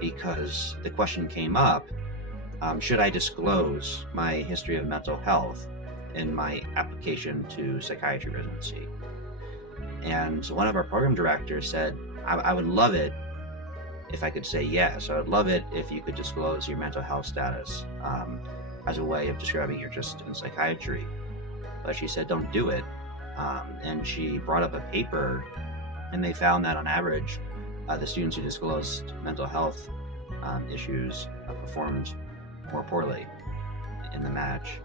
because the question came up, should I disclose my history of mental health in my application to psychiatry residency? And one of our program directors said, I would love it if I could say yes. I would love it if you could disclose your mental health status as a way of describing your interest in psychiatry. But she said, don't do it. And she brought up a paper, and they found that on average, the students who disclosed mental health issues performed more poorly in the match.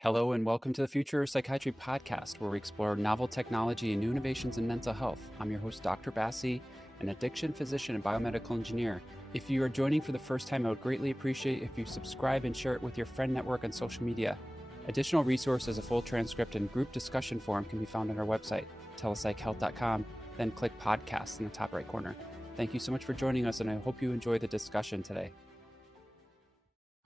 Hello and welcome to the Future Psychiatry Podcast, where we explore novel technology and new innovations in mental health. I'm your host, Dr. Bassi, an addiction physician and biomedical engineer. If you are joining for the first time, I would greatly appreciate if you subscribe and share it with your friend network on social media. Additional resources, a full transcript, and group discussion forum can be found on our website, telepsychealth.com, then click podcasts in the top right corner. Thank you so much for joining us, and I hope you enjoy the discussion today.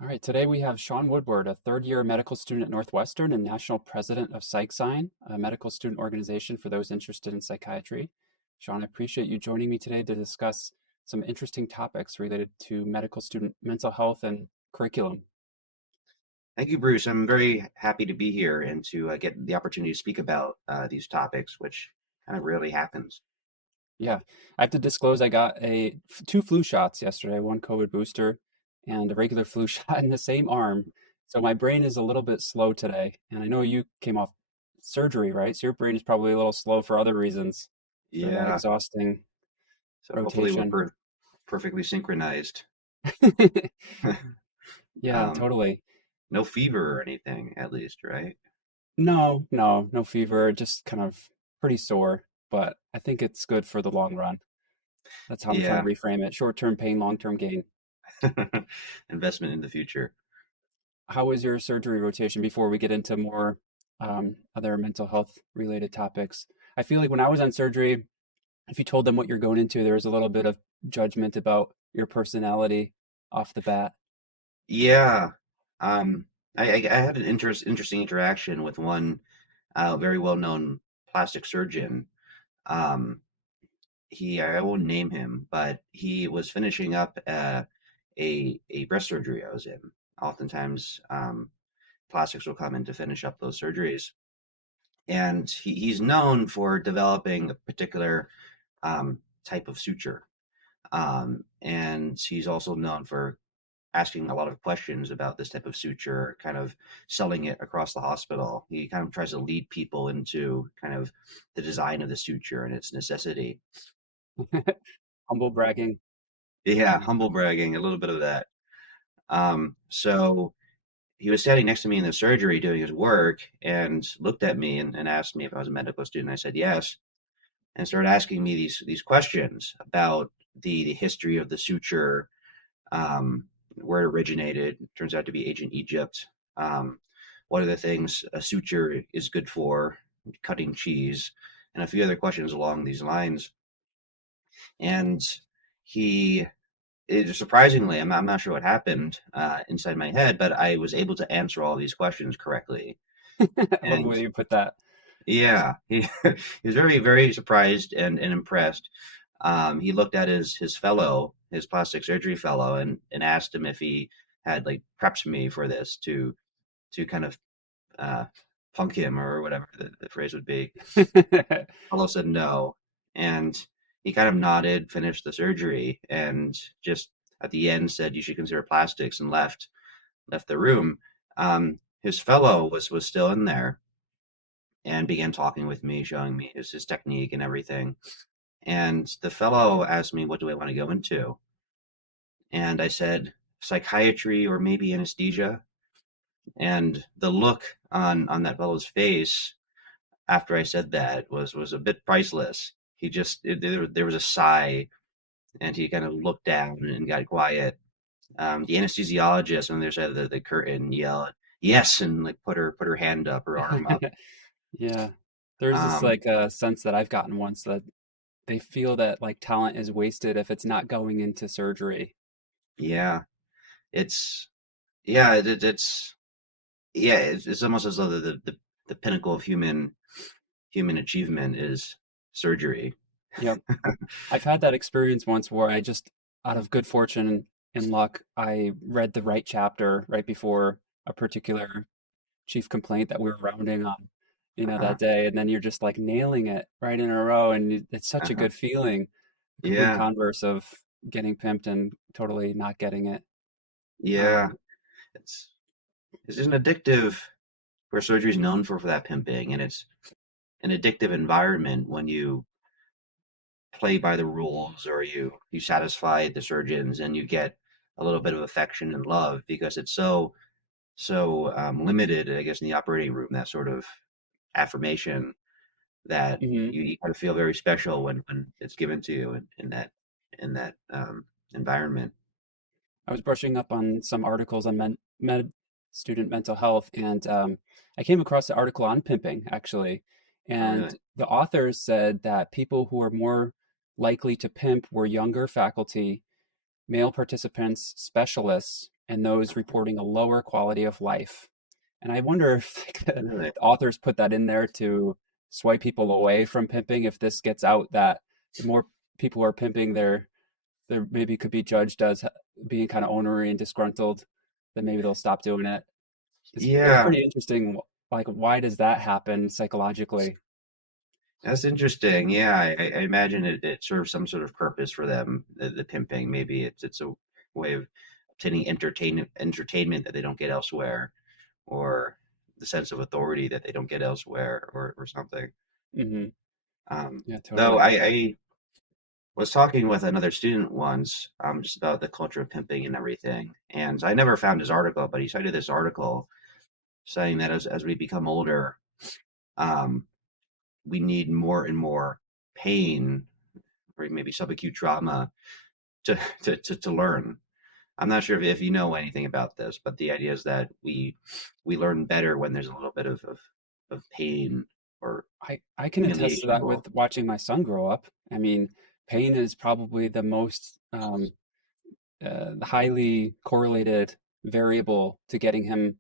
All right, today we have Sean Woodward, a third-year medical student at Northwestern and national president of PsychSIGN, a medical student organization for those interested in psychiatry. Sean, I appreciate you joining me today to discuss some interesting topics related to medical student mental health and curriculum. Thank you, Bruce. I'm very happy to be here and to get the opportunity to speak about these topics, which kind of rarely happens. Yeah, I have to disclose I got two flu shots yesterday, one COVID booster and a regular flu shot in the same arm. So my brain is a little bit slow today. And I know you came off surgery, right? So your brain is probably a little slow for other reasons for that Yeah, exhausting so hopefully we're rotation. perfectly synchronized. Yeah, Um, totally. no fever or anything, at least, right? No fever, just kind of pretty sore, but I think it's good for the long run. That's how I'm trying Yeah, to reframe it. Short-term pain, long-term gain. investment in the future. How was your surgery rotation before we get into more other mental health related topics? I feel like when I was on surgery, if you told them what you're going into, there was a little bit of judgment about your personality off the bat. Yeah, um, I had an interesting interaction with one very well-known plastic surgeon. Um, I won't name him, but he was finishing up a breast surgery I was in. Oftentimes, plastics will come in to finish up those surgeries, and he's known for developing a particular type of suture, and he's also known for asking a lot of questions about this type of suture, kind of selling it across the hospital. He kind of tries to lead people into kind of the design of the suture and its necessity. Humble bragging. Yeah, humble bragging, a little bit of that. So he was standing next to me in the surgery doing his work and looked at me and asked me if I was a medical student. I said yes, and started asking me these questions about the history of the suture, where it originated. Turns out to be ancient Egypt. Um, what are the things a suture is good for? Cutting cheese, and a few other questions along these lines. And he surprisingly, I'm not sure what happened inside my head, but I was able to answer all these questions correctly. I love the And way you put that. yeah, he was very, very surprised and impressed. He looked at his fellow, his plastic surgery fellow, and asked him if he had like prepped me for this to kind of uh, punk him or whatever the phrase would be. Fellow said no, and he kind of nodded, finished the surgery, and just at the end said you should consider plastics and left the room. His fellow was still in there and began talking with me, showing me his technique and everything. And the fellow asked me, "What do I want to go into?" And I said, "Psychiatry or maybe anesthesia." And the look on that fellow's face after I said that was a bit priceless. He just there was a sigh, and he kind of looked down and got quiet. The anesthesiologist on the other side of the curtain yelled, "Yes!" and like put her hand up, her arm up. Yeah. There's this Um, like sense that I've gotten once that they feel that like talent is wasted if it's not going into surgery. yeah, it's yeah, it's yeah, it's almost as though the pinnacle of human achievement is surgery. Yep. I've had that experience once where I just, out of good fortune and luck, I read the right chapter right before a particular chief complaint that we were rounding on, Uh-huh. that day. And then you're just like nailing it right in a row. And it's such a Uh-huh. good feeling, the complete Yeah. converse of getting pimped and totally not getting it. Yeah. Um, It's it's just an addictive where surgery is known for that pimping, and it's an addictive environment when you play by the rules or you satisfy the surgeons and you get a little bit of affection and love because it's so limited, I guess, in the operating room, that sort of affirmation that mhm. you kind of feel very special when it's given to you in that environment. I was brushing up on some articles on student mental health, and I came across an article on pimping, actually. Oh, And really? the authors said that people who were more likely to pimp were younger faculty, male participants, specialists, and those reporting a lower quality of life. And I wonder if like, Really? the authors put that in there to swipe people away from pimping. If this gets out, that the more people are pimping, they're maybe could be judged as being kind of ornery and disgruntled, then maybe they'll stop doing it. It's Yeah, pretty interesting. Like, why does that happen psychologically? that's interesting. Yeah, I imagine it serves some sort of purpose for them, the pimping. Maybe it's a way of obtaining entertainment that they don't get elsewhere, or the sense of authority that they don't get elsewhere, or something. Hmm. Yeah, Though totally. I was talking with another student once, just about the culture of pimping and everything, and I never found his article, but he cited this article saying that as we become older, um, we need more and more pain or maybe subacute trauma to to learn. I'm not sure if you know anything about this, but the idea is that we learn better when there's a little bit of pain or I can attest to humiliation that involved. with watching my son grow up. I mean, pain is probably the most highly correlated variable to getting him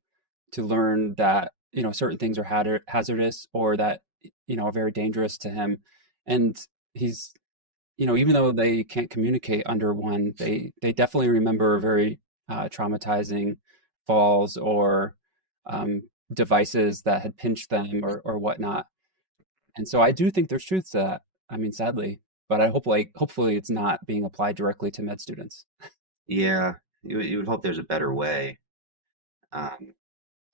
to learn that certain things are hazardous or that are very dangerous to him. And he's even though they can't communicate under one, they definitely remember very traumatizing falls or um, devices that had pinched them or whatnot. And so I do think there's truth to that. I mean, sadly, but I hope hopefully it's not being applied directly to med students. Yeah, you would hope there's a better way. Um,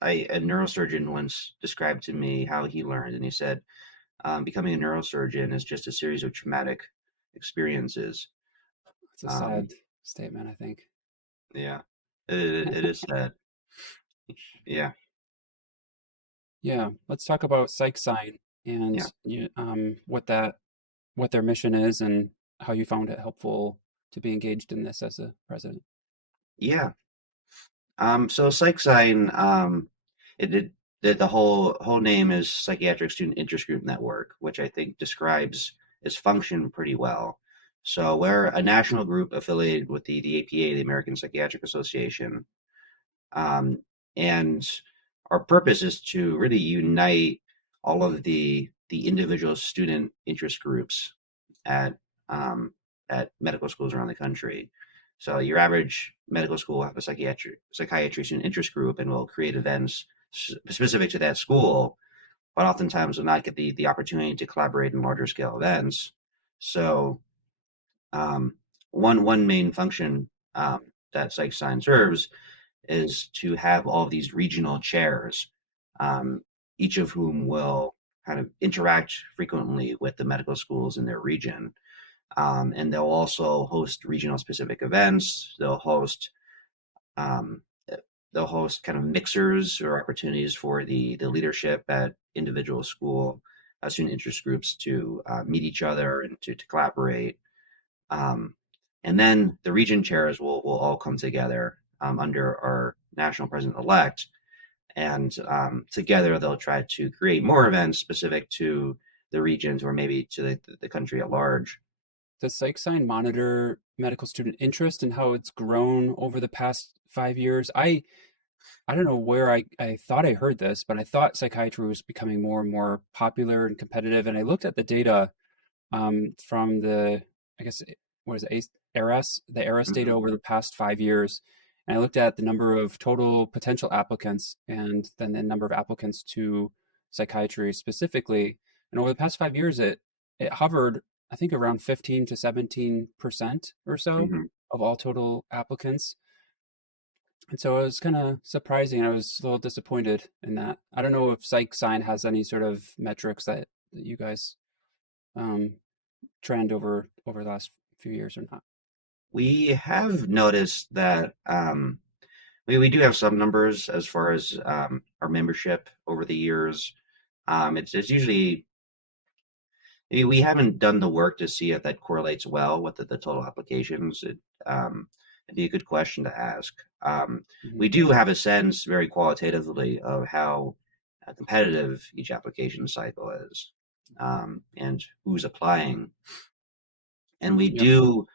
a neurosurgeon once described to me how he learned, and he said, becoming a neurosurgeon is just a series of traumatic experiences. It's a Um, sad statement, I think. yeah, it is sad. Yeah, Yeah, let's talk about PsychSIGN and yeah, what their mission is and how you found it helpful to be engaged in this as a president. yeah. So PsychSIGN, it the whole name is Psychiatric Student Interest Group Network, which I think describes its function pretty well. So we're a national group affiliated with the APA, the American Psychiatric Association, um, and our purpose is to really unite all of the individual student interest groups at um, at medical schools around the country. So your average medical school will have a psychiatry student interest group, and will create events specific to that school, but oftentimes will not get the opportunity to collaborate in larger scale events. So um, one main function that PsychSign serves is to have all of these regional chairs, um, each of whom will kind of interact frequently with the medical schools in their region. And they'll also host regional specific events. Um, they'll host kind of mixers or opportunities for the leadership at individual school student interest groups to meet each other and to collaborate. Um, and then the region chairs will all come together under our national president elect, and together they'll try to create more events specific to the regions or maybe to the country at large. Does PsychSign monitor medical student interest and how it's grown over the past 5 years? I don't know where I thought I heard this, but I thought psychiatry was becoming more and more popular and competitive. And I looked at the data from the, I guess, what is it, ARS, the ARS data Hmm. over the past 5 years. And I looked at the number of total potential applicants and then the number of applicants to psychiatry specifically. And over the past 5 years, it hovered, I think, around 15 to 17% or so Hmm. of all total applicants. And so it was kind of surprising. I was a little disappointed in that. I don't know if PsychSIGN has any sort of metrics that you guys um, trend over the last few years or not. We have noticed that we do have some numbers as far as our membership over the years. It's usually we haven't done the work to see if that correlates well with the total applications. It'd be a good question to ask. Hmm. We do have a sense very qualitatively of how competitive each application cycle is, and who's applying. And we Yep. do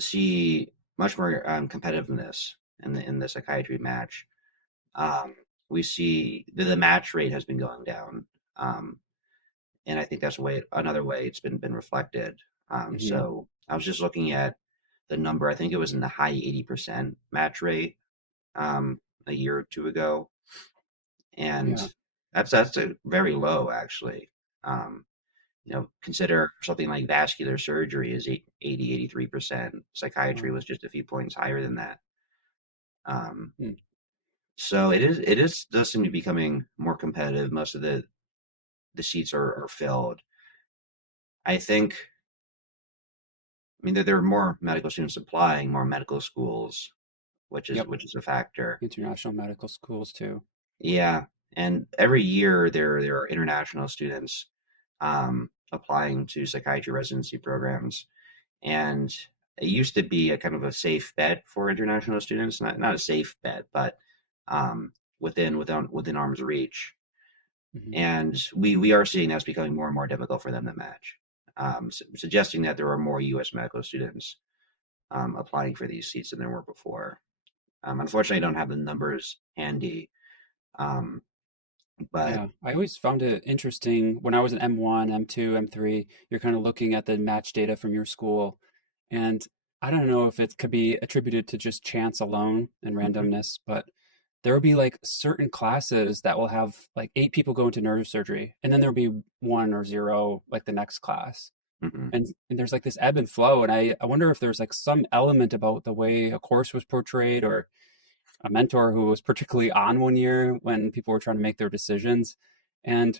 see much more competitiveness in the psychiatry match. Um, we see the match rate has been going down, um, and I think that's another way it's been reflected. Hmm. So I was just looking at the number. I think it was in the high 80% match rate a year or two ago, and Yeah. that's a very low actually. Um, consider something like vascular surgery is 83%. Psychiatry Wow. was just a few points higher than that. Um, Mm. so it is does seem to be becoming more competitive. Most of the seats are filled. I think, I mean, there are more medical students applying, more medical schools, which is Yep. which is a factor. International medical schools too. Yeah, and every year there are international students applying to psychiatry residency programs, and it used to be a kind of a safe bet for international students. Not a safe bet, but um, within arm's reach. Hmm. And we are seeing that's becoming more and more difficult for them to match, suggesting that there are more U.S. medical students applying for these seats than there were before. Unfortunately, I don't have the numbers handy, um, but Yeah, I always found it interesting when I was an M1, M2, M3, you're kind of looking at the match data from your school. And I don't know if it could be attributed to just chance alone and mhm, randomness, but there will be like certain classes that will have like 8 people go into neurosurgery, and then there'll be one or zero like the next class. mhm. And there's like this ebb and flow. And I wonder if there's like some element about the way a course was portrayed or a mentor who was particularly on one year when people were trying to make their decisions. And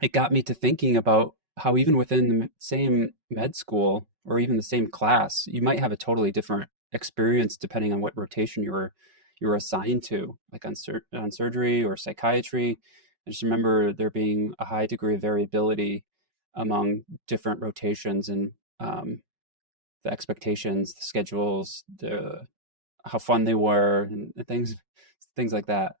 it got me to thinking about how even within the same med school or even the same class, you might have a totally different experience depending on what rotation you were assigned to, like on surgery or psychiatry. I just remember there being a high degree of variability among different rotations and the expectations, the schedules, the how fun they were, and things like that.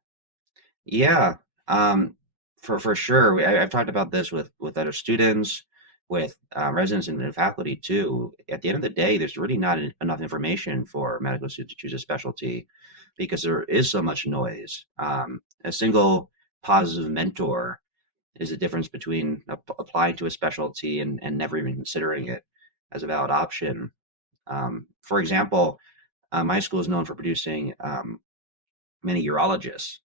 Yeah, um, for sure. I've talked about this with other students, with residents and faculty too. At the end of the day, there's really not enough information for medical students to choose a specialty because there is so much noise. A single positive mentor is the difference between applying to a specialty and never even considering it as a valid option. For example, my school is known for producing many urologists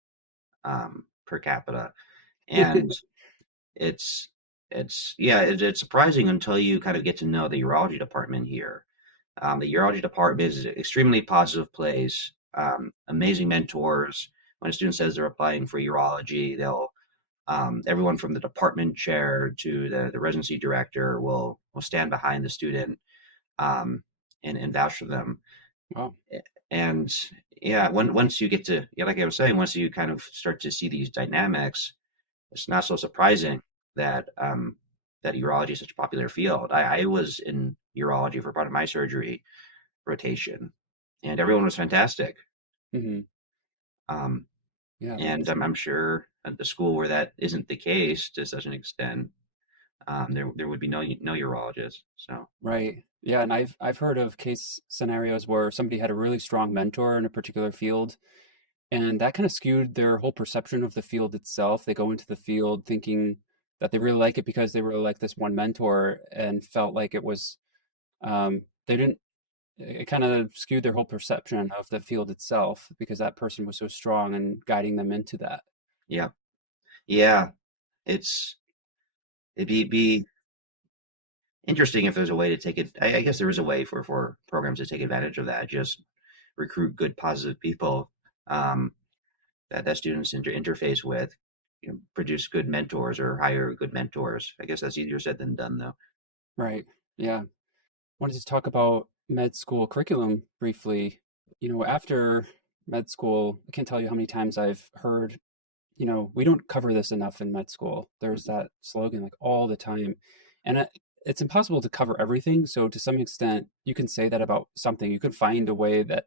per capita, and it's it's surprising until you kind of get to know the urology department here. The urology department is an extremely positive place. Amazing mentors. When a student says they're applying for urology, they'll everyone from the department chair to the residency director will stand behind the student, um, and vouch for them. Wow. And yeah, once you get to, yeah, like I was saying, once you kind of start to see these dynamics, it's not so surprising that that urology is such a popular field. I was in urology for part of my surgery rotation, and everyone was fantastic. Hmm. Um, Yeah, and that's I'm sure at the school where that isn't the case to such an extent, there would be no urologist. So right. Yeah, and I've heard of case scenarios where somebody had a really strong mentor in a particular field, and that kind of skewed their whole perception of the field itself. They go into the field thinking that they really like it because they really like this one mentor and felt like it was they didn't it kind of skewed their whole perception of the field itself because that person was so strong and guiding them into that. Yeah. Yeah. It's it'd be interesting if there's a way to take it. I guess there is a way for programs to take advantage of that. Just recruit good, positive people um, that students interface with. Produce good mentors or hire good mentors. I guess that's easier said than done, though. Right. Yeah. Wanted to talk about med school curriculum briefly. After med school, I can't tell you how many times I've heard, we don't cover this enough in med school. There's Mhm. that slogan like all the time. And it's impossible to cover everything. So to some extent, you can say that about something. You could find a way that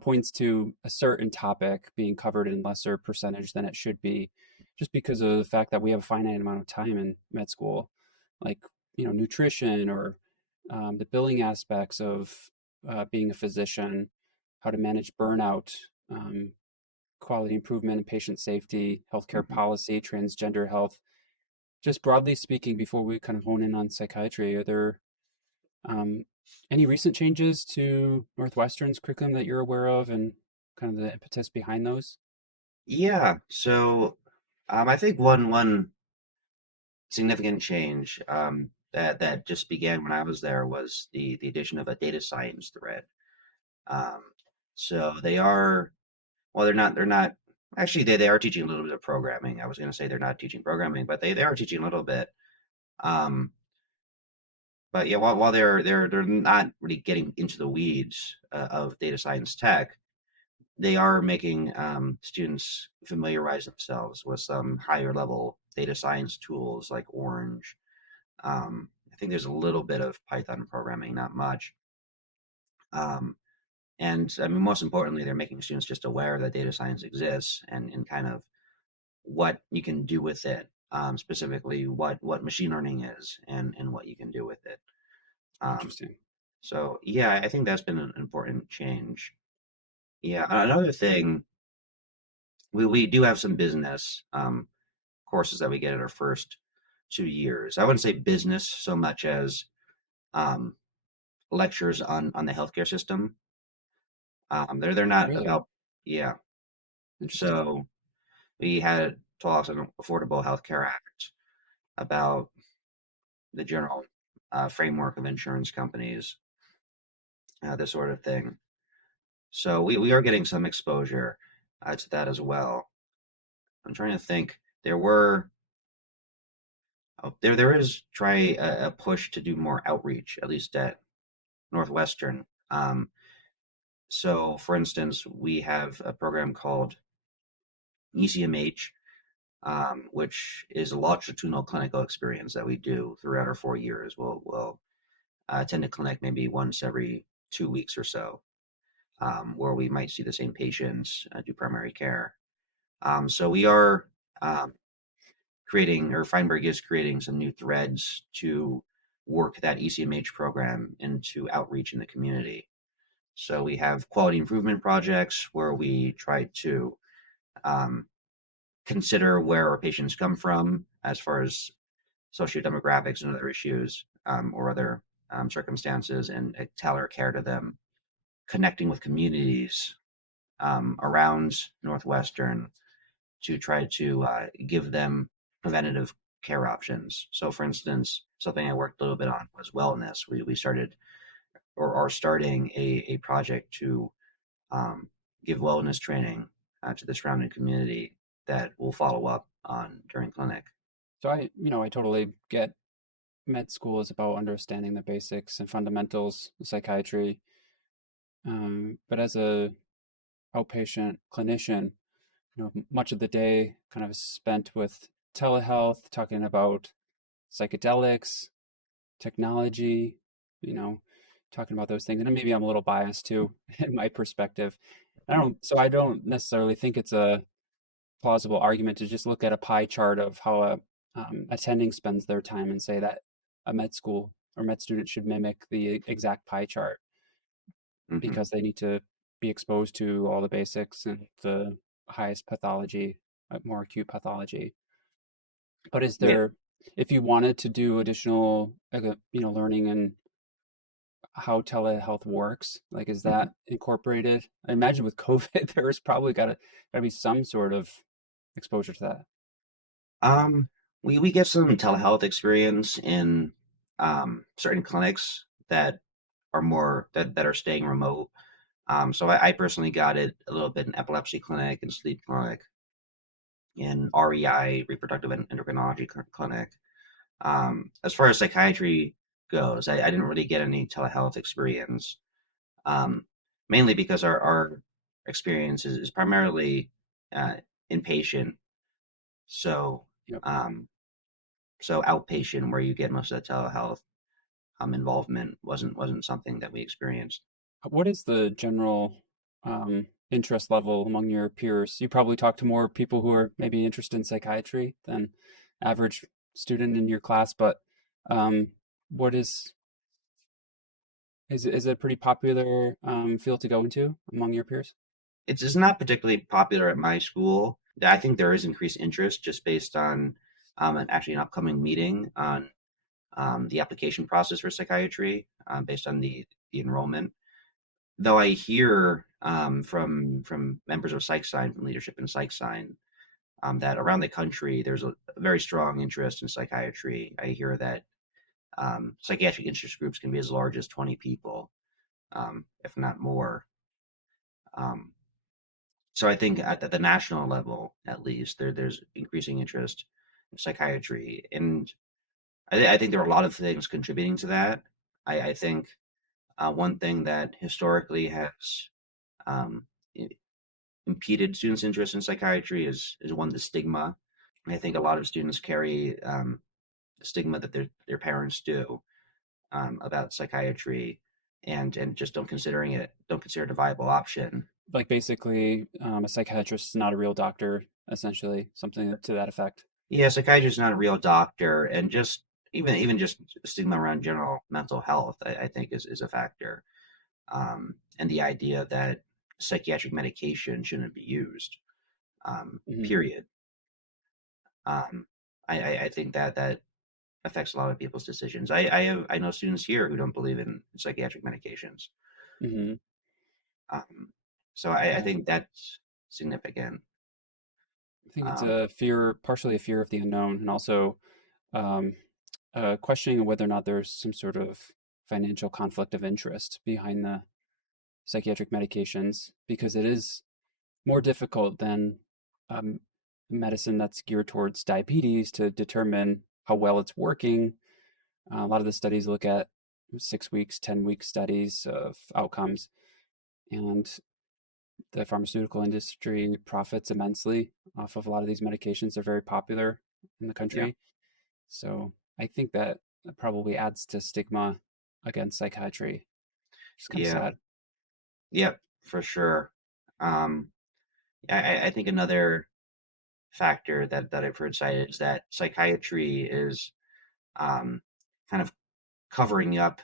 points to a certain topic being covered in lesser percentage than it should be, just because of the fact that we have a finite amount of time in med school, like nutrition or the billing aspects of being a physician, how to manage burnout, quality improvement and patient safety, healthcare Mhm. policy, transgender health. Just broadly speaking, before we kind of hone in on psychiatry, are there um, any recent changes to Northwestern's curriculum that you're aware of and kind of the impetus behind those? Yeah. So I think one significant change that just began when I was there was the addition of a data science thread. Um, so they are well, they're not actually they are teaching a little bit of programming. I was going to say they're not teaching programming, but they are teaching a little bit. Um, but yeah, while they're not really getting into the weeds of data science tech, they are making students familiarize themselves with some higher level data science tools like Orange. I think there's a little bit of Python programming, not much. Um, and I mean, most importantly, they're making students just aware that data science exists and kind of what you can do with it, specifically what machine learning is and what you can do with it. Um, Interesting. so yeah, I think that's been an important change. Yeah, another thing, we do have some business courses that we get in our first 2 years. I wouldn't say business so much as um, lectures on the healthcare system. They're not Really about yeah. interesting. So we had talks on Affordable Healthcare Act about the general framework of insurance companies, this sort of thing. So we are getting some exposure to that as well. I'm trying to think. There is try a push to do more outreach, at least at Northwestern. So, for instance, we have a program called ECMH, which is a longitudinal clinical experience that we do throughout our 4 years. We'll attend a clinic maybe once every 2 weeks or so, where we might see the same patients, do primary care. So we are um, creating, or Feinberg is creating some new threads to work that ECMH program into outreach in the community. So we have quality improvement projects where we try to um, consider where our patients come from as far as sociodemographics and other issues or other circumstances and tailor care to them, connecting with communities around Northwestern to try to give them preventative care options. So, for instance, something I worked a little bit on was wellness. We started or are starting a project to um, give wellness training to the surrounding community that we'll follow up on during clinic. So I totally get med school is about understanding the basics and fundamentals of psychiatry. But as a outpatient clinician, much of the day kind of spent with telehealth, talking about psychedelics, technology, you know, talking about those things. And maybe I'm a little biased too in my perspective. I don't necessarily think it's a plausible argument to just look at a pie chart of how a attending spends their time and say that a med school or med student should mimic the exact pie chart Hmm. because they need to be exposed to all the basics and the highest pathology, more acute pathology. But is Yeah. there, if you wanted to do additional, learning in how telehealth works, like is Mhm. that incorporated? I imagine with COVID, there's probably gotta be some sort of exposure to that. Um, we get some telehealth experience in certain clinics that are more that are staying remote. So I personally got it a little bit in epilepsy clinic and sleep clinic, in REI, reproductive and endocrinology clinic. As far as psychiatry goes, I didn't really get any telehealth experience, um, mainly because our experience is primarily uh, inpatient. So, Yep. um, so outpatient, where you get most of the telehealth involvement, wasn't something that we experienced. What is the general interest level among your peers? You probably talk to more people who are maybe interested in psychiatry than average student in your class, but um, what is it a pretty popular field to go into among your peers? It's not particularly popular at my school. I think there is increased interest just based on actually an upcoming meeting on the application process for psychiatry, based on the enrollment. Though I hear from members of PsychSIGN, from leadership in PsychSIGN, that around the country there's a very strong interest in psychiatry. I hear that psychiatric interest groups can be as large as 20 people, if not more. Um, so I think at the national level, at least, there's increasing interest in psychiatry, and I think there are a lot of things contributing to that. I think one thing that historically has um, i- impeded students' interest in psychiatry is one, the stigma. I think a lot of students carry the stigma that their parents do about psychiatry, and just don't consider it a viable option. Like basically, a psychiatrist is not a real doctor, essentially, something to that effect. Yeah, psychiatry is not a real doctor, and just even just stigma around general mental health, I think is a factor, and the idea that psychiatric medication shouldn't be used. Hmm. Period. Um, I think that affects a lot of people's decisions. I know students here who don't believe in psychiatric medications. Hmm. Um, so I Yeah, think that's significant. I think it's Um, a fear, partially a fear of the unknown, and also um, questioning whether or not there's some sort of financial conflict of interest behind the psychiatric medications, because it is more difficult than um, medicine that's geared towards diabetes to determine how well it's working. A lot of the studies look at 6 weeks, 10-week studies of outcomes, and the pharmaceutical industry profits immensely off of a lot of these medications. They're very popular in the yeah, country. So I think that probably adds to stigma against psychiatry, which is kind of yeah, sad. yeah, for sure. Um, I think another factor that I've heard cited is that psychiatry is um, kind of covering up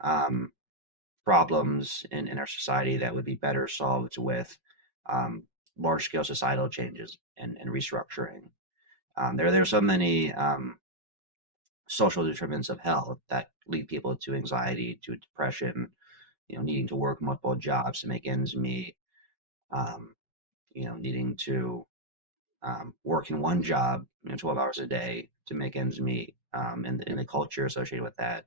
um, problems in our society that would be better solved with um, large scale societal changes and restructuring. There are so many social determinants of health that lead people to anxiety, to depression, needing to work multiple jobs to make ends meet, um, needing to work in one job, 12 hours a day to make ends meet, and Yep. the culture associated with that.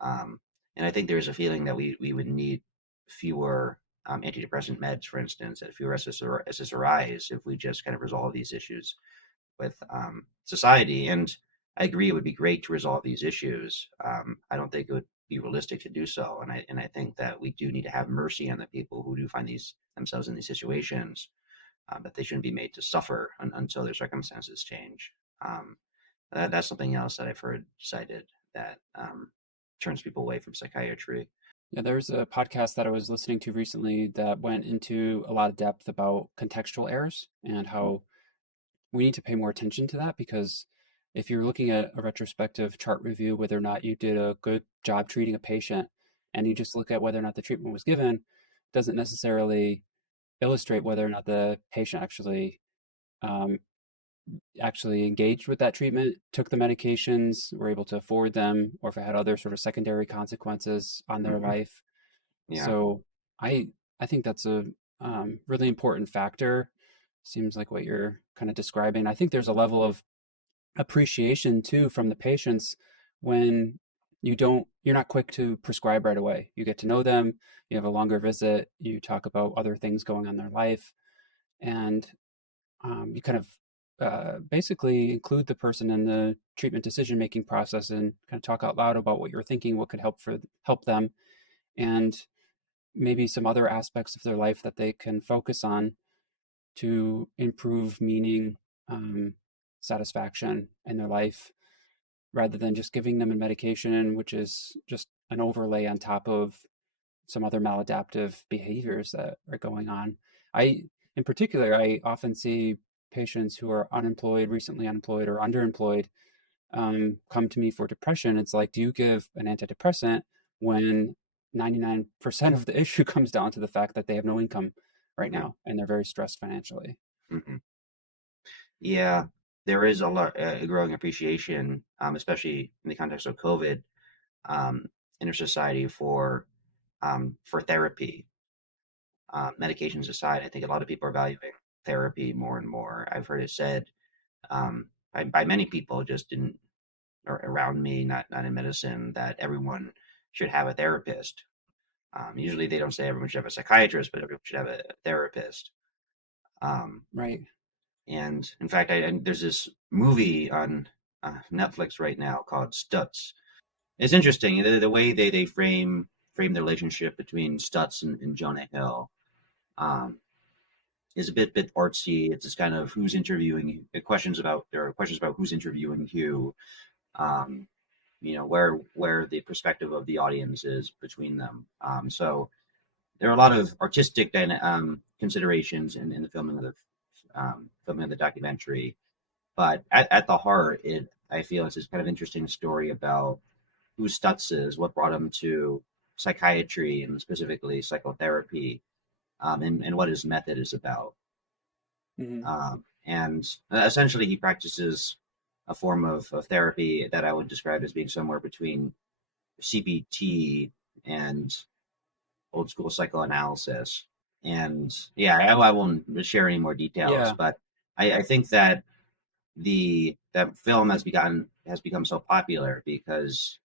Um, and I think there's a feeling that we would need fewer antidepressant meds, for instance, and fewer SSRIs if we just kind of resolve these issues with society. And I agree, it would be great to resolve these issues. I don't think it would be realistic to do so, and I think that we do need to have mercy on the people who do find themselves in these situations, that they shouldn't be made to suffer until their circumstances change. Um, that's something else that I've heard cited that turns people away from psychiatry. Yeah, there's a podcast that I was listening to recently that went into a lot of depth about contextual errors and how we need to pay more attention to that, because if you're looking at a retrospective chart review, whether or not you did a good job treating a patient, and you just look at whether or not the treatment was given, doesn't necessarily illustrate whether or not the patient actually um, actually engaged with that treatment, took the medications, were able to afford them, or if it had other sort of secondary consequences on their Hmm. life. Yeah. So I I think that's a really important factor. Seems like what you're kind of describing. I think there's a level of appreciation too from the patients when you're not quick to prescribe right away. You get to know them, you have a longer visit, you talk about other things going on in their life, and you kind of basically include the person in the treatment decision making process and kind of talk out loud about what you're thinking, what could help them, and maybe some other aspects of their life that they can focus on to improve meaning, um, satisfaction in their life, rather than just giving them a medication, which is just an overlay on top of some other maladaptive behaviors that are going on. I, in particular, I often see patients who are unemployed, recently unemployed, or underemployed come to me for depression. It's like, do you give an antidepressant when 99% of the issue comes down to the fact that they have no income right Yeah. now and they're very stressed financially? Hmm. Yeah. There is a lot, a growing appreciation, especially in the context of COVID, um, in our society for therapy. Medications aside, I think a lot of people are valuing therapy more and more. I've heard it said by many people just in or around me, not in medicine, that everyone should have a therapist. Usually they don't say everyone should have a psychiatrist, but everyone should have a therapist. Um, Right. and in fact, and there's this movie on Netflix right now called Stutz. It's interesting the way they frame the relationship between Stutz and Jonah Hill. Um, is a bit artsy. It's just kind of who's interviewing there are questions about who's interviewing who, um, where the perspective of the audience is between them. So there are a lot of artistic considerations in the filming of the documentary, but at the heart, it I feel it's this kind of interesting story about who Stutz is, what brought him to psychiatry and specifically psychotherapy, and what his method is about. Hmm. And essentially, he practices a form of therapy that I would describe as being somewhere between CBT and old school psychoanalysis. And yeah, I won't share any more details, Yeah. but I think that that film has become so popular because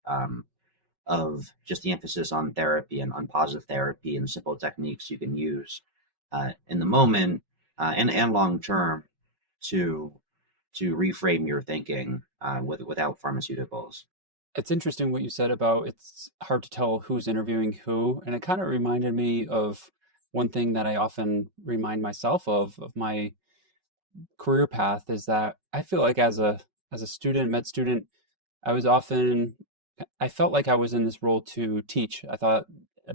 of just the emphasis on therapy and on positive therapy and simple techniques you can use in the moment and long term to reframe your thinking without pharmaceuticals. It's interesting what you said about it's hard to tell who's interviewing who. And it kind of reminded me of one thing that I often remind myself of my career path is that I feel like as a student, med student, I was often I felt like I was in this role to teach. I thought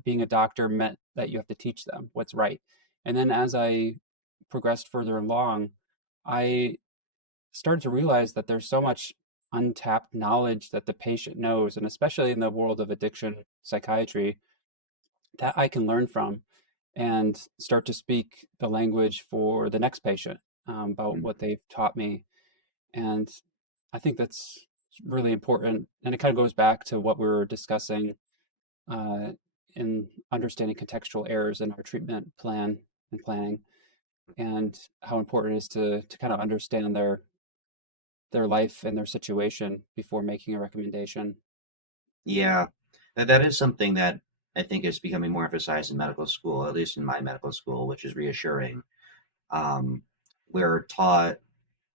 being a doctor meant that you have to teach them what's right. And then as I progressed further along, I started to realize that there's so much untapped knowledge that the patient knows, and especially in the world of addiction psychiatry, that I can learn from and start to speak the language for the next patient about what they've taught me. And I think that's really important. And it kind of goes back to what we were discussing uh, in understanding contextual errors in our treatment plan and planning, and how important it is to kind of understand their life and their situation before making a recommendation. Yeah, that is something that I think is becoming more emphasized in medical school, at least in my medical school, which is reassuring. Um, we're taught,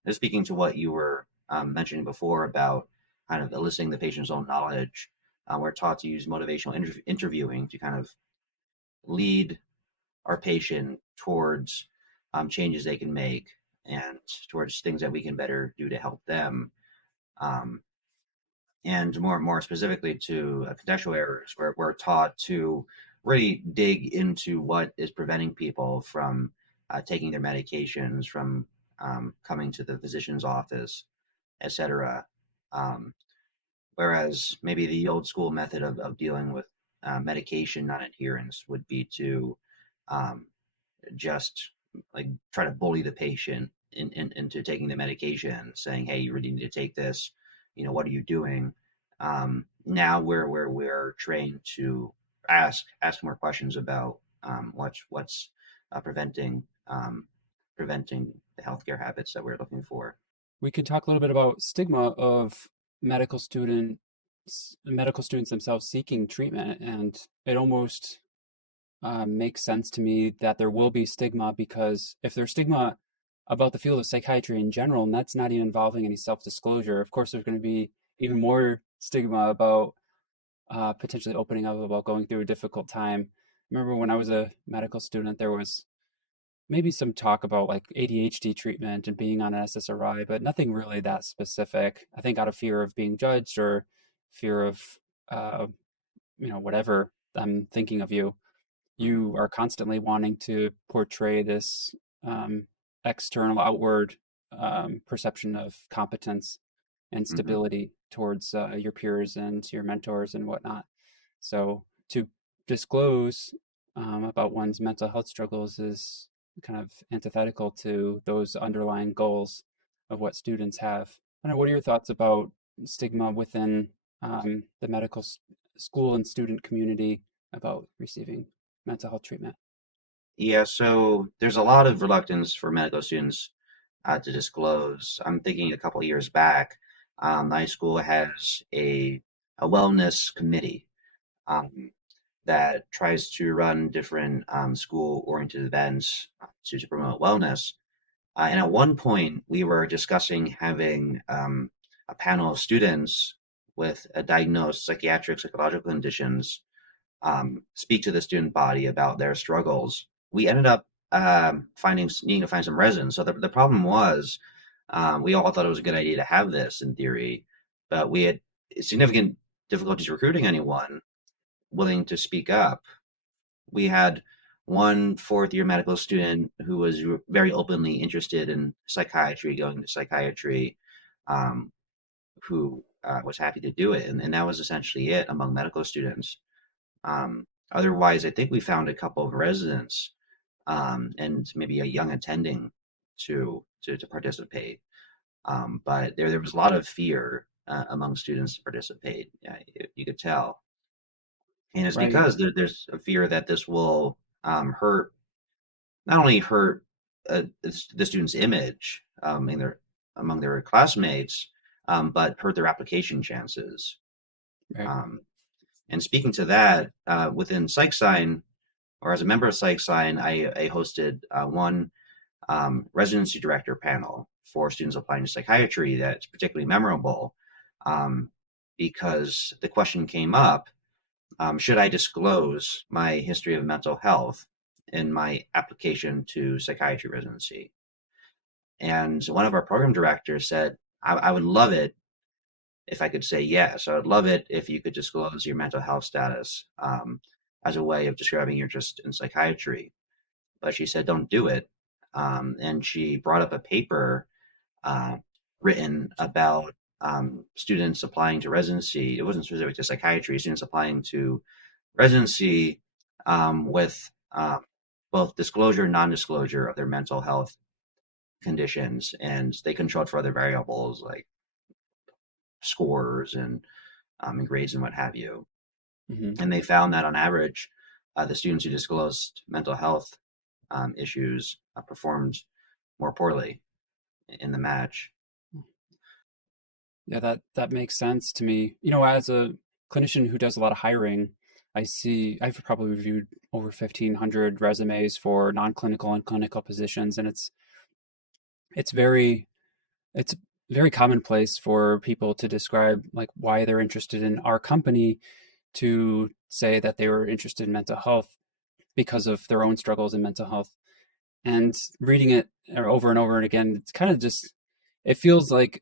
speaking to what you were mentioning before about kind of eliciting the patient's own knowledge, we're taught to use motivational interviewing to kind of lead our patient towards changes they can make and towards things that we can better do to help them. Um, and more specifically to contextual errors, where we're taught to really dig into what is preventing people from taking their medications, from coming to the physician's office, etc. Um, whereas maybe the old school method of dealing with medication non-adherence would be to um, just like try to bully the patient into taking the medication, saying, "Hey, you really need to take this. What are you doing?" Now we're trained to ask more questions about what's preventing preventing the healthcare habits that we're looking for. We could talk a little bit about stigma of medical medical students themselves seeking treatment, and it almost makes sense to me that there will be stigma, because if there's stigma about the field of psychiatry in general, and that's not even involving any self-disclosure, of course there's going to be even more stigma about potentially opening up about going through a difficult time. Remember when I was a medical student, there was maybe some talk about like ADHD treatment and being on an SSRI, but nothing really that specific. I think out of fear of being judged or fear of, uh, whatever I'm thinking of you, Mhm, you are constantly wanting to portray this um, external, outward perception of competence and mhm, stability towards your peers and your mentors and whatnot. So to disclose about one's mental health struggles is kind of antithetical to those underlying goals of what students have. I don't know, what are your thoughts about stigma within the school and student community about receiving mental health treatment? Yeah, so there's a lot of reluctance for medical students to disclose. I'm thinking a couple of years back, my school has a wellness committee um, that tries to run different school-oriented events to promote wellness. And at one point, we were discussing having a panel of students with a diagnosed psychiatric, psychological conditions speak to the student body about their struggles. We ended up needing to find some residents. So the problem was we all thought it was a good idea to have this in theory, but we had significant difficulties recruiting anyone willing to speak up. We had one fourth year medical student who was very openly interested in psychiatry, going to psychiatry, um, who was happy to do it. And that was essentially it among medical students. Otherwise, I think we found a couple of residents and maybe a young attending to participate. But there was a lot of fear among students to participate. Yeah, you could tell, and it's Right, because there's a fear that this will hurt not only hurt the student's image among their classmates, but hurt their application chances. right, Um, and speaking to that, within PsychSIGN, or as a member of PsychSIGN, I hosted one residency director panel for students applying to psychiatry that's particularly memorable um, because the question came up, should I disclose my history of mental health in my application to psychiatry residency? And one of our program directors said, I would love it if I could say yes. I would love it if you could disclose your mental health status as a way of describing your interest in psychiatry. But she said, don't do it. And she brought up a paper uh, written about students applying to residency. It wasn't specific to psychiatry, students applying to residency with both disclosure and non-disclosure of their mental health conditions, and they controlled for other variables like scores and grades and what have you. hmm And they found that on average, the students who disclosed mental health issues performed more poorly in the match. yeah, that makes sense to me. As a clinician who does a lot of hiring, I've probably reviewed over 1,500 resumes for non-clinical and clinical positions, and it's very it's very commonplace for people to describe like why they're interested in our company, to say that they were interested in mental health because of their own struggles in mental health. And reading it over and over and again, it's kind of just, it feels like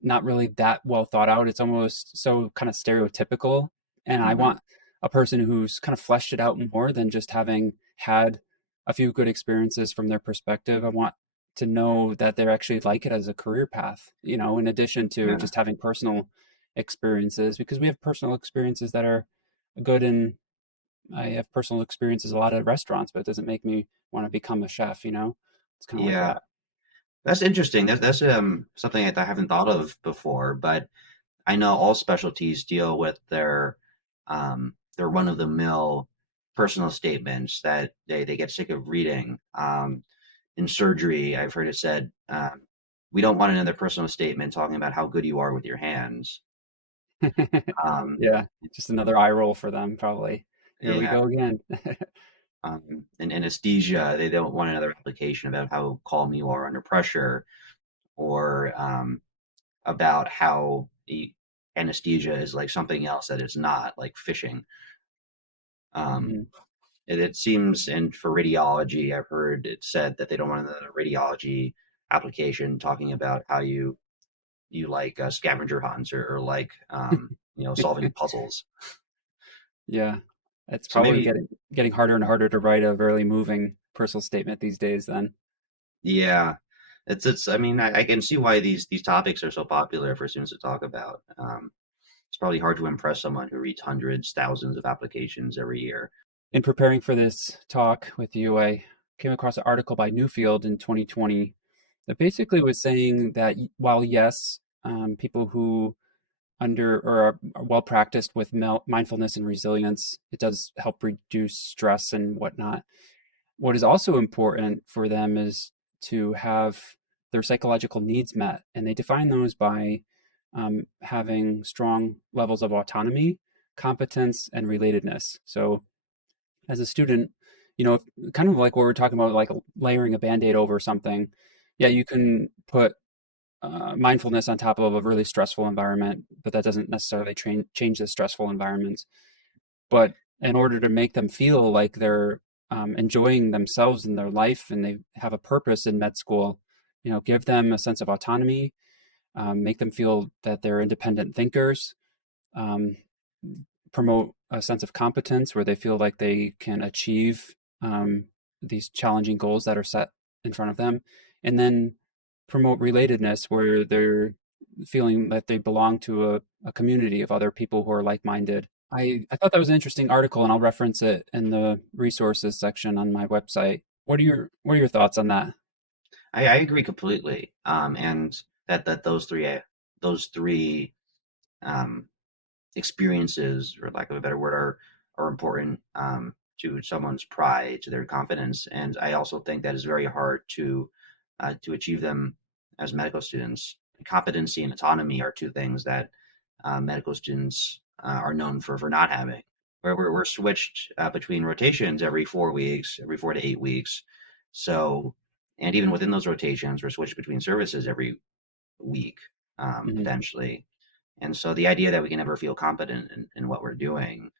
not really that well thought out. It's almost so kind of stereotypical. And I Hmm. want a person who's kind of fleshed it out more than just having had a few good experiences from their perspective. I want to know that they actually like it as a career path, in addition to Yeah. just having personal experiences, because we have personal experiences that are good. And I have personal experiences a lot at restaurants, but it doesn't make me want to become a chef. It's kind of like Yeah. that. That's interesting. That's something I haven't thought of before, but I know all specialties deal with their run-of-the-mill personal statements that they get sick of reading. In surgery, I've heard it said, we don't want another personal statement talking about how good you are with your hands. Um, Yeah, just another eye roll for them, probably. Here we yeah. go again. In anesthesia, they don't want another application about how calm you are under pressure, or about how anesthesia is like something else that it's not, like fishing. Um, Mhm. it seems, and for radiology, I've heard it said that they don't want another radiology application talking about how you like scavenger hunts, or like solving puzzles. Yeah, it's So probably maybe, getting harder and harder to write a really moving personal statement these days then. yeah, it's. I mean, I can see why these topics are so popular for students to talk about. It's probably hard to impress someone who reads hundreds, thousands of applications every year. In preparing for this talk with you, I came across an article by Newfield in 2020 that basically was saying that while yes, people who under or are well practiced with mindfulness and resilience, it does help reduce stress and whatnot. What is also important for them is to have their psychological needs met, and they define those by having strong levels of autonomy, competence, and relatedness. So, as a student, kind of like what we're talking about, like layering a band-aid over something. Yeah, you can put mindfulness on top of a really stressful environment, but that doesn't necessarily change the stressful environment. But in order to make them feel like they're enjoying themselves in their life and they have a purpose in med school, give them a sense of autonomy, make them feel that they're independent thinkers, um, promote a sense of competence where they feel like they can achieve these challenging goals that are set in front of them, and then promote relatedness where they're feeling that they belong to a community of other people who are like-minded. I thought that was an interesting article, and I'll reference it in the resources section on my website. What are your thoughts on that? I agree completely. And that those three um, experiences, for lack of a better word, are important, to someone's pride, to their confidence. And I also think that is very hard to achieve them as medical students. Competency and autonomy are two things that medical students are known for not having. We're switched between rotations every 4 weeks, every 4 to 8 weeks. So, and even within those rotations, we're switched between services every week, Mhm. potentially. And so the idea that we can never feel competent in what we're doing,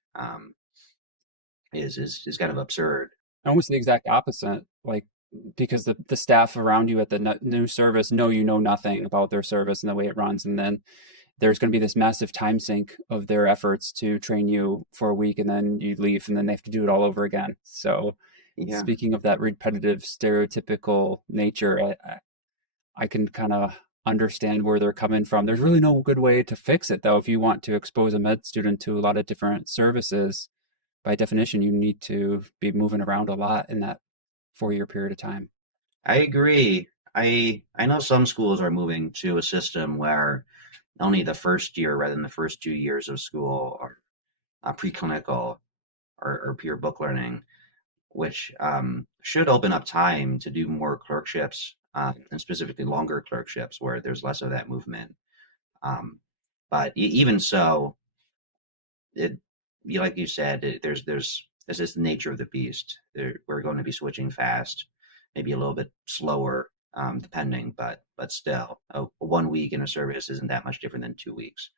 is kind of absurd. Almost the exact opposite, like because the staff around you at the new service know you know nothing about their service and the way it runs, and then there's going to be this massive time sink of their efforts to train you for a week, and then you leave, and then they have to do it all over again. So, Yeah, speaking of that repetitive, stereotypical nature, I can kind of understand where they're coming from. There's really no good way to fix it, though. If you want to expose a med student to a lot of different services, by definition, you need to be moving around a lot in that 4 year period of time. I agree. I know some schools are moving to a system where only the first year, rather than the first 2 years of school, are preclinical, or pure book learning, which should open up time to do more clerkships, and specifically longer clerkships where there's less of that movement. Um, but even so, it, like you said, there's this is the nature of the beast. We're going to be switching fast, maybe a little bit slower, depending, but still, a 1 week in a service isn't that much different than 2 weeks.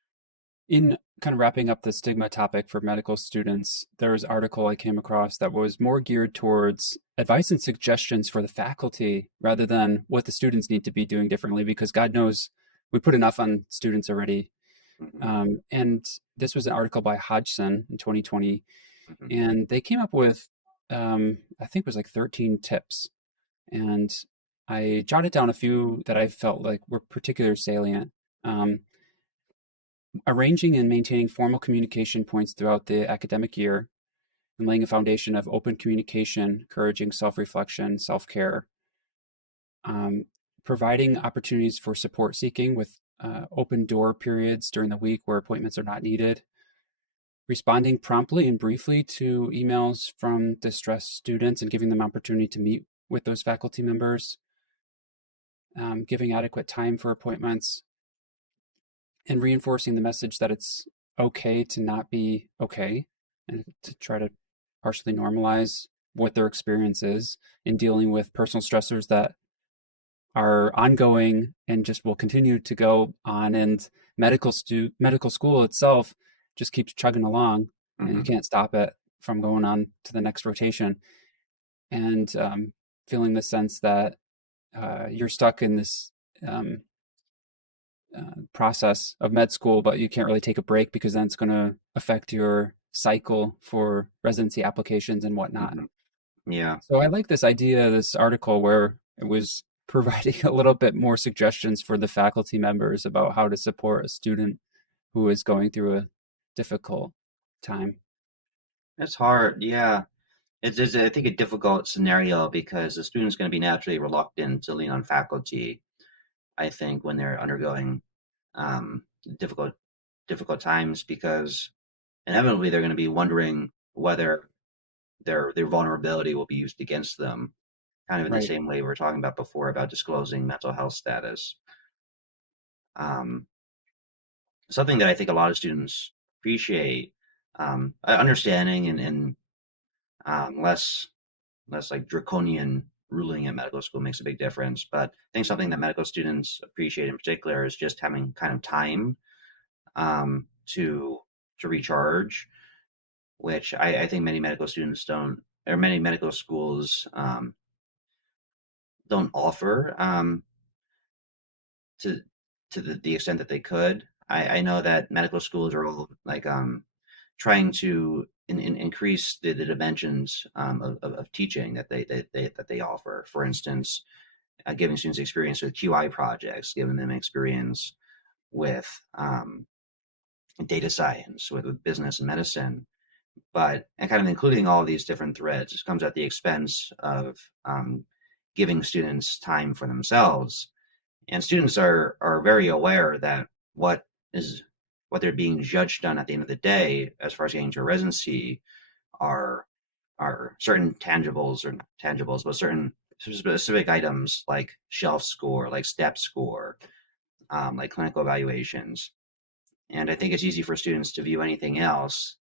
In kind of wrapping up the stigma topic for medical students, there was an article I came across that was more geared towards advice and suggestions for the faculty rather than what the students need to be doing differently, because God knows we put enough on students already. Hmm. And this was an article by Hodgson in 2020, Hmm. and they came up with, I think it was like 13 tips. And I jotted down a few that I felt like were particularly salient. Um, Arranging and maintaining formal communication points throughout the academic year and laying a foundation of open communication, encouraging self reflection, self care. providing opportunities for support seeking with open door periods during the week where appointments are not needed, responding promptly and briefly to emails from distressed students and giving them opportunity to meet with those faculty members, giving adequate time for appointments, and reinforcing the message that it's okay to not be okay and to try to partially normalize what their experience is in dealing with personal stressors that are ongoing and just will continue to go on. And medical school itself just keeps chugging along, and you Hmm. can't stop it from going on to the next rotation. And feeling the sense that you're stuck in this process of med school, but you can't really take a break because then it's going to affect your cycle for residency applications and whatnot. Hmm. Yeah, So I like this idea, this article where it was providing a little bit more suggestions for the faculty members about how to support a student who is going through a difficult time. it's hard. Yeah, it's I think a difficult scenario because the student's going to be naturally reluctant to lean on faculty. I think when they're undergoing um, difficult difficult times because inevitably they're going to be wondering whether their vulnerability will be used against them, kind of in the Right. same way we were talking about before about disclosing mental health status. Um, Something that I think a lot of students appreciate, understanding and less like draconian ruling at medical school makes a big difference. But I think something that medical students appreciate in particular is just having kind of time um, to to recharge, which I think many medical students don't, or many medical schools don't offer to the extent that they could. I know that medical schools are all like trying to increase the dimensions of teaching that they offer. For instance, giving students experience with QI projects, giving them experience with data science, with business and medicine, but and kind of including all of these different threads. It comes at the expense of giving students time for themselves, and students are very aware that is what they're being judged on at the end of the day, as far as getting to a residency, are are certain tangibles or not tangibles, but certain specific items like shelf score, like step score, like clinical evaluations. And I think it's easy for students to view anything else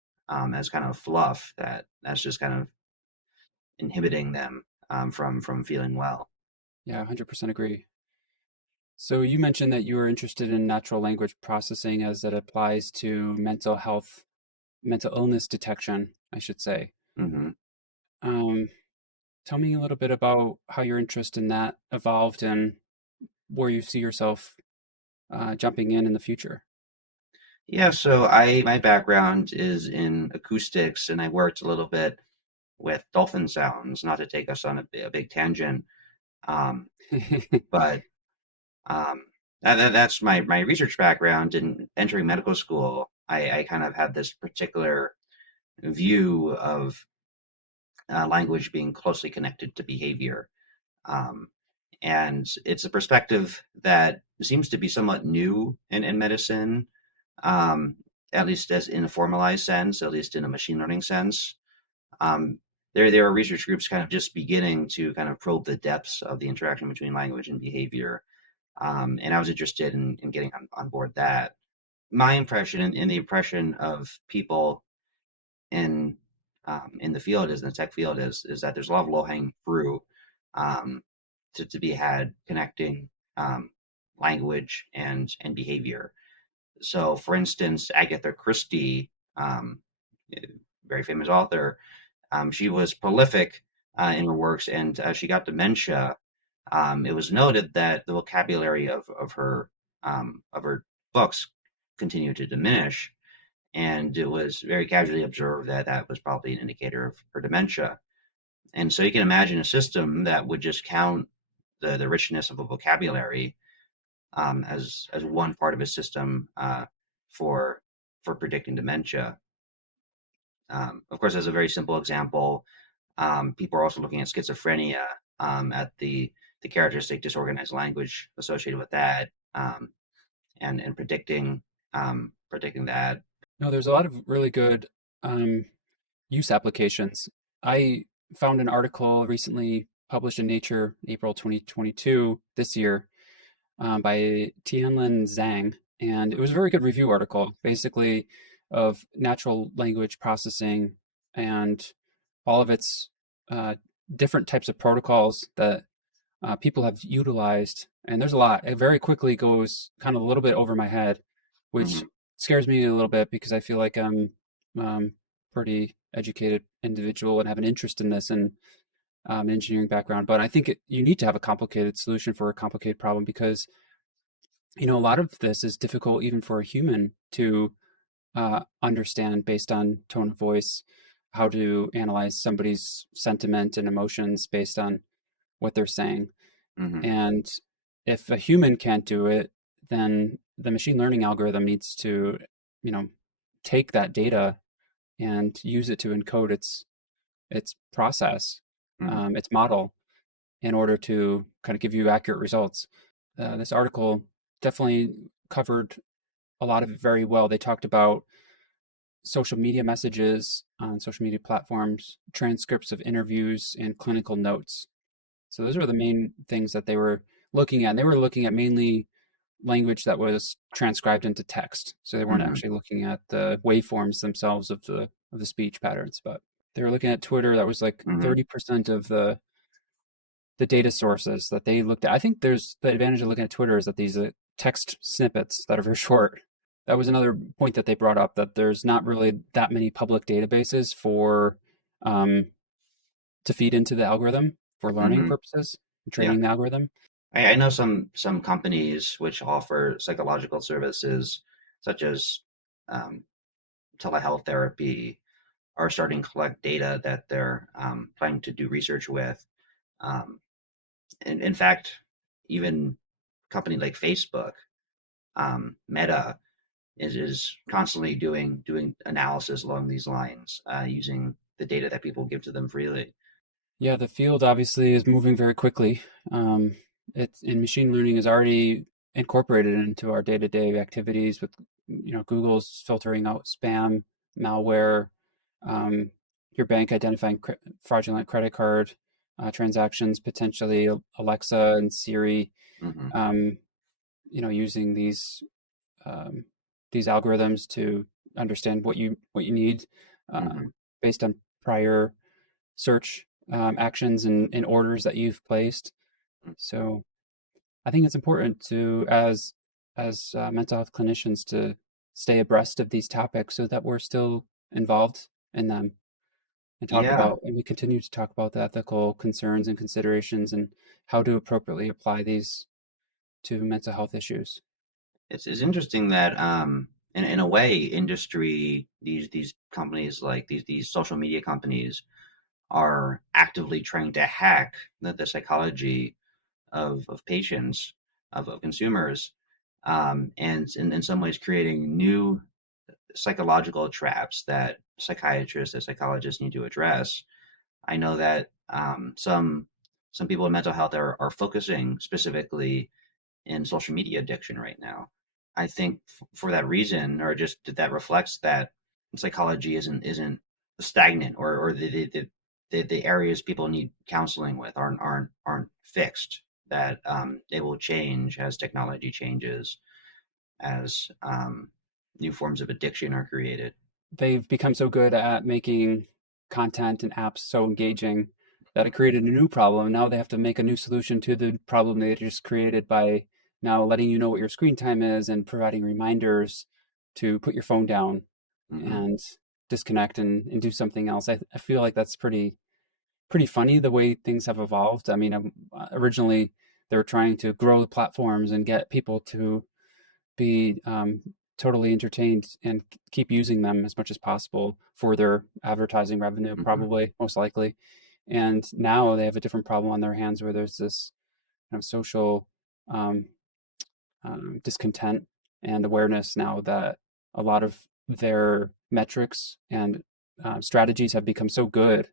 as kind of fluff that's just kind of inhibiting them from feeling well. Yeah, 100% agree. So you mentioned that you were interested in natural language processing as it applies to mental health, mental illness detection, I should say. Hmm. Um, Tell me a little bit about how your interest in that evolved and where you see yourself jumping in the future. Yeah, so I my background is in acoustics, and I worked a little bit with dolphin sounds. Not to take us on a big tangent, um, but um, that's my research background. In entering medical school, I kind of had this particular view of language being closely connected to behavior. Um, and it's a perspective that seems to be somewhat new in medicine, um, at least as in a formalized sense, at least in a machine learning sense. Um, there are research groups kind of just beginning to kind of probe the depths of the interaction between language and behavior. And I was interested in getting on board that. My impression and the impression of people in in the field is in the tech field is that there's a lot of low hanging fruit um, to be had connecting um, language and behavior. So, for instance, Agatha Christie, eh, very famous author, she was prolific in her works, and as she got dementia, it was noted that the vocabulary of her books continued to diminish, and it was very casually observed that that was probably an indicator of her dementia. And so you can imagine a system that would just count the richness of a vocabulary as one part of a system for for predicting dementia. Of course, as a very simple example, people are also looking at schizophrenia at the the characteristic disorganized language associated with that, and predicting that. No, there's a lot of really good um, use applications. I found an article recently published in Nature, April 2022, this year, by Tianlin Zhang, and it was a very good review article, basically of natural language processing and all of its uh, different types of protocols that people have utilized. And there's a lot. It very quickly goes kind of a little bit over my head, which Hmm. scares me a little bit because I feel like I'm pretty educated individual and have an interest in this and engineering background. But I think you need to have a complicated solution for a complicated problem because a lot of this is difficult even for a human to understand based on tone of voice, how to analyze somebody's sentiment and emotions based on what they're saying. Hmm. And if a human can't do it, then the machine learning algorithm needs to, you know, take that data and use it to encode its process, Hmm. its model, in order to kind of give you accurate results. This article definitely covered a lot of it very well. They talked about social media messages on social media platforms, transcripts of interviews, and clinical notes. So those are the main things that they were looking at. And they were looking at mainly language that was transcribed into text. So they weren't Hmm. actually looking at the waveforms themselves of the speech patterns, but they were looking at Twitter. That was like Hmm. 30% of the data sources that they looked at. I think there's the advantage of looking at Twitter is that these text snippets that are very short. That was another point that they brought up, that there's not really that many public databases for um, to feed into the algorithm for learning Hmm. purposes, Yeah. training the algorithm. I know some companies which offer psychological services such as um, telehealth therapy are starting to collect data that they're planning to do research with. Um, in fact, even a company like Facebook, Meta, is constantly doing analysis along these lines, using the data that people give to them freely. Yeah, the field obviously is moving very quickly. It's and machine learning is already incorporated into our day-to-day activities with, Google's filtering out spam, malware, um, your bank identifying fraudulent credit card transactions, potentially Alexa and Siri, Hmm. um, using um, these algorithms to understand what you need Hmm. based on prior search actions and orders that you've placed. So I think it's important to, as mental health clinicians, to stay abreast of these topics so that we're still involved in them Yeah, and we continue to talk about the ethical concerns and considerations and how to appropriately apply these to mental health issues. it's interesting that in a way, industry, these companies, like these social media companies, are actively trying to hack the psychology of patients, of consumers, and in some ways creating new psychological traps that psychiatrists and psychologists need to address. I know that some people in mental health are focusing specifically in social media addiction right now. I think for that reason, or just that reflects that psychology isn't stagnant, or the areas people need counseling with aren't fixed. That they will change as technology changes, as new forms of addiction are created. They've become so good at making content and apps so engaging that it created a new problem. Now they have to make a new solution to the problem they just created by now letting you know what your screen time is and providing reminders to put your phone down Hmm. and disconnect and do something else. I feel like that's pretty funny the way things have evolved. I mean, originally they were trying to grow the platforms and get people to be totally entertained and keep using them as much as possible for their advertising revenue, Hmm. probably, most likely. And now they have a different problem on their hands where there's this kind of social um, discontent and awareness now that a lot of their metrics and strategies have become so good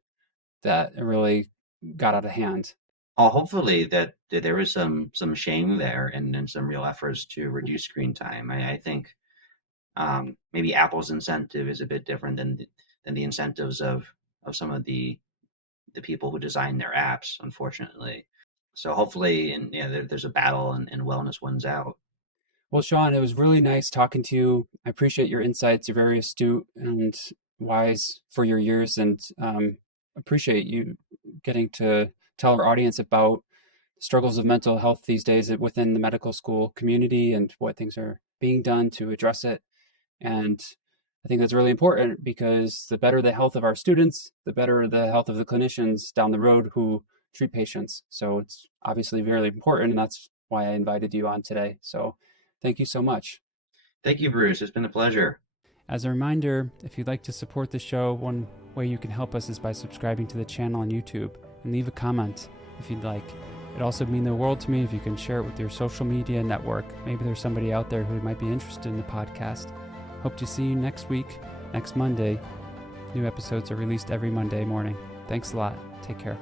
that it really got out of hand. hopefully that there is some shame there and some real efforts to reduce screen time. I think maybe Apple's incentive is a bit different than the incentives of some of the people who design their apps, unfortunately. So hopefully, and there's a battle and wellness wins out. Well, Sean, it was really nice talking to you. I appreciate your insights. You're very astute and wise for your years, and appreciate you getting to tell our audience about struggles of mental health these days within the medical school community and what things are being done to address it. And I think that's really important because the better the health of our students, the better the health of the clinicians down the road who treat patients. So it's obviously very important, and that's why I invited you on today. So thank you so much. Thank you, Bruce. It's been a pleasure. As a reminder, if you'd like to support the show, one way you can help us is by subscribing to the channel on YouTube and leave a comment if you'd like. It'd also mean the world to me if you can share it with your social media network. Maybe there's somebody out there who might be interested in the podcast. Hope to see you next week, next Monday. New episodes are released every Monday morning. Thanks a lot. Take care.